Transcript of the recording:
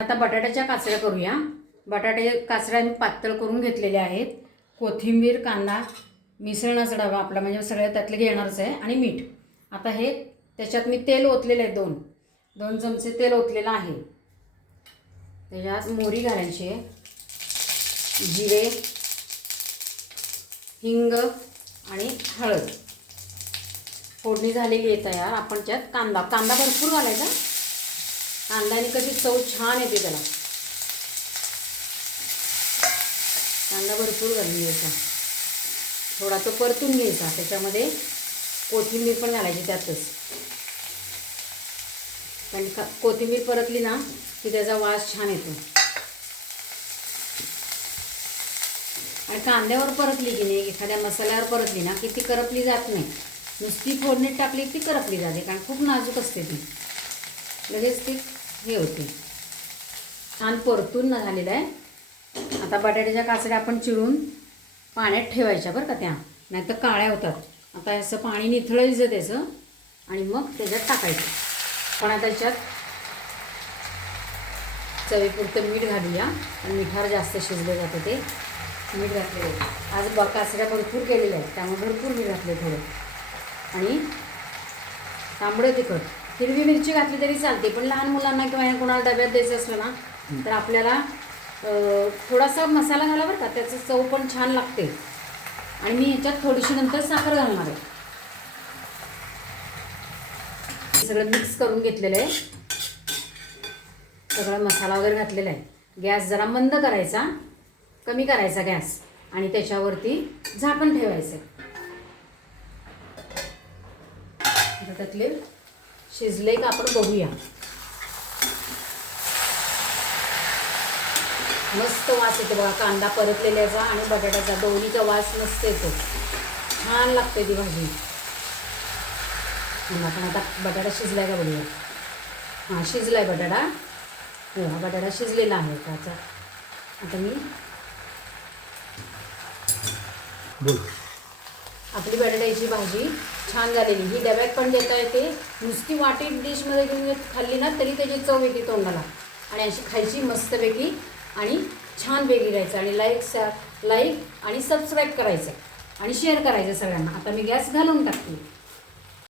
आता बटाट्याच्या काचऱ्या करूया। बटाटे काचऱ्या मी पातळ करून घेतलेल्या आहेत। कोथिंबीर, कांदा, मिसळणाचा डबा आपला म्हणजे सगळं त्यातलं घेणारच आहे आणि मीठ। आता हे त्याच्यात मी तेल ओतलेलं आहे, दोन चमचे तेल ओतलेलं आहे। त्याच्यात मोहरी घालायची आहे, जिरे, हिंग आणि हळद। फोडणी झालेली आहे तयार। आपण त्यात कांदा भरपूर घालायचा। कांद्याने कशी चव छान येते त्याला। कांदा भरपूर घालून घ्यायचा, थोडा तो परतून घ्यायचा। त्याच्यामध्ये कोथिंबीर पण घालायची त्यातच, कारण कोथिंबीर परतली ना की त्याचा वास छान येतो। आणि कांद्यावर परतली की नाही, एखाद्या मसाल्यावर परतली ना की ती करपली जात नाही। नुसती फोडणीत टाकली ती करपली जाते, कारण खूप नाजूक असते ती, लगेच ती हे होते। छान परतून झालेलं आहे। आता बटाट्याच्या काचऱ्या आपण चिरून पाण्यात ठेवायच्या बरं का, त्या नाहीतर काळ्या होतात। आता असं पाणी निथळायचं त्याचं आणि मग त्याच्यात टाकायचं। पण आता त्याच्यात चवीपुरतं मीठ घालूया, आणि मिठावर जास्त शिजलं जातं ते। मीठ घातलेलं आज काचऱ्या भरपूर केलेल्या आहेत, त्यामुळे भरपूर मीठ घातले थोडं। आणि तांबडं तिखट, हिरवी मिरची घातली तरी चालते, पण लहान मुलांना किंवा कोणाला डब्यात द्यायचं असलं ना तर आपल्याला थोडासा मसाला घाला बरं का, त्याचं चव पण छान लागते। आणि मी ह्याच्यात थोडीशी नंतर साखर घालणार आहे। सगळं मिक्स करून घेतलेलं आहे, सगळा मसाला वगैरे घातलेला आहे। गॅस जरा मंद करायचा, कमी करायचा गॅस, आणि त्याच्यावरती झाकण ठेवायचं। आता त्यातले शिजले का आपण बघूया। मस्त वास येतो बघा, कांदा परतलेल्याचा आणि बटाट्याचा दोन्हीचा वास मस्त येतो, छान लागते ती भाजी। आपण आता बटाटा शिजलाय का बघूया। हां, शिजलाय बटाटा। हो, हा बटाटा शिजलेला आहे त्याचा। आता मी आपली बटाट्याची भाजी छान झालेली, ही डब्यात पण देता येते, नुसती वाटी डिशमध्ये घेऊन खाल्ली ना तरी त्याची चव येते तोंडाला, आणि अशी खायची मस्तपैकी आणि छान वेगळी राहायचं। आणि लाईक आणि सबस्क्राईब करायचं आणि शेअर करायचं सगळ्यांना। आता मी गॅस घालून टाकते।